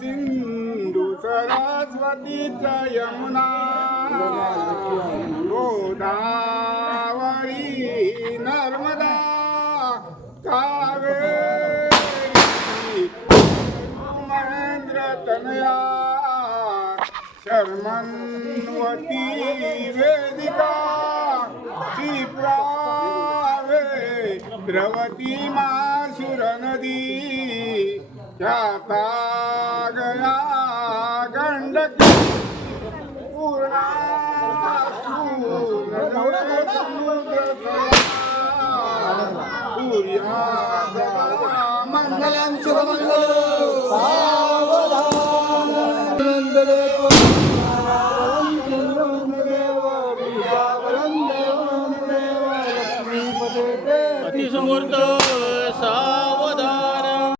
सिंधू सरस्वती च यमुना गोदावरी नर्मदा कावेरी महेंद्र तनया शर्मन्वती वेदिका क्षिप्रावे द्रवती मासुर नदी जाता गया गंडकी पूर्णा सूर्य